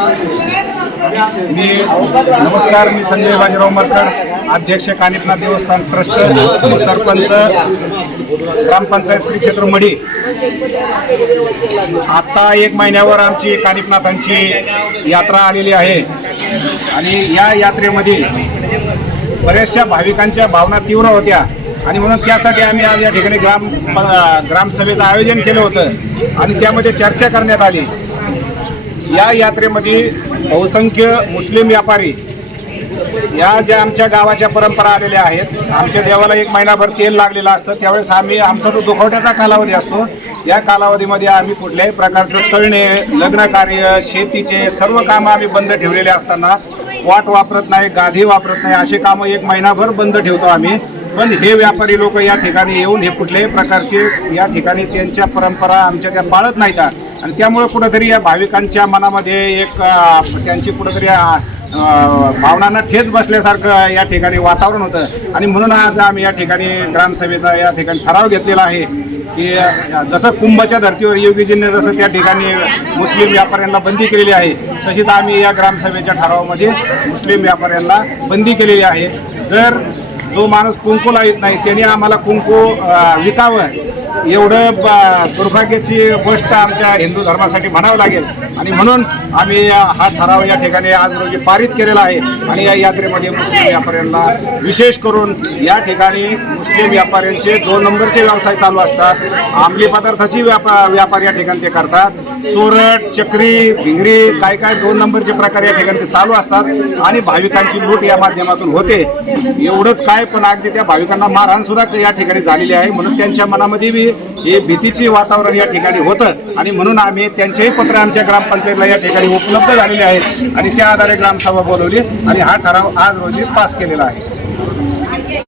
मी नमस्कार मी संजय बाजीराव मरकड अध्यक्ष कानिपनाथ देवस्थान ट्रस्ट सरपंच ग्रामपंचायत श्री क्षेत्र मढी आता एक महिन्यावर आमची कानिपनाथांची यात्रा आलेली आहे. आणि या यात्रेमध्ये बऱ्याचशा भाविकांच्या भावना तीव्र होत्या. आणि म्हणून त्यासाठी आम्ही आज या ठिकाणी ग्राम प- ग्रामसभेचं आयोजन केलं होतं. आणि त्यामध्ये चर्चा करण्यात आली. या यात्रेमध्ये बहुसंख्य मुस्लिम व्यापारी या ज्या आमच्या गावाच्या परंपरा आलेल्या आहेत आमच्या देवाला एक महिनाभर तेल लागलेलं असतं त्यावेळेस आम्ही आमचा जो दुखवट्याचा कालावधी असतो या कालावधीमध्ये आम्ही कुठल्याही प्रकारचं तळणे लग्नकार्य शेतीचे सर्व कामं आम्ही बंद ठेवलेले असताना वाट वापरत नाही गाधी वापरत नाही असे कामं एक महिनाभर बंद ठेवतो आम्ही. पण हे व्यापारी लोक या ठिकाणी येऊन हे कुठल्याही प्रकारचे या ठिकाणी त्यांच्या परंपरा आमच्या त्या पाळत नाहीत. आणि त्यामुळे कुठंतरी या भाविकांच्या मनामध्ये एक त्यांची कुठंतरी भावनांना ठेच बसल्यासारखं या ठिकाणी वातावरण होतं. आणि म्हणून आज आम्ही या ठिकाणी ग्रामसभेचा या ठिकाणी ठराव घेतलेला आहे की जसं कुंभच्या धर्तीवर योगीजींनी जसं त्या ठिकाणी मुस्लिम व्यापाऱ्यांना बंदी केलेली आहे तशीच आम्ही या ग्रामसभेच्या ठरावामध्ये मुस्लिम व्यापाऱ्यांना बंदी केलेली आहे. जर जो माणूस कुंकू येत नाही त्याने आम्हाला कुंकू विकावं एवढं दुर्भाग्याची गोष्ट आमच्या हिंदू धर्मासाठी म्हणावं लागेल. आणि म्हणून आम्ही हा ठराव या ठिकाणी आज रोजी पारित केलेला आहे. आणि या यात्रेमध्ये मुस्लिम व्यापाऱ्यांना विशेष करून या ठिकाणी मुस्लिम व्यापाऱ्यांचे दोन नंबरचे व्यवसाय चालू असतात. अंमली पदार्थाची व्यापा व्यापार या ठिकाणी ते करतात. सोरट चक्री भिंगरी काय काय दोन नंबरचे प्रकार या ठिकाणी ते चालू असतात. आणि भाविकांची लूट या माध्यमातून होते. एवढंच काय पण अगदी त्या भाविकांना मारहाण सुद्धा या ठिकाणी झालेली आहे. म्हणून त्यांच्या मनामध्ये बी हे भीतीचे वातावरण या ठिकाणी होतं. आणि म्हणून आम्ही त्यांचेही पत्र आमच्या ग्रामपंचायतीला या ठिकाणी उपलब्ध झालेले आहेत. आणि त्या आधारे ग्रामसभा बोलवली. आणि हा ठराव आज रोजी पास केलेला आहे.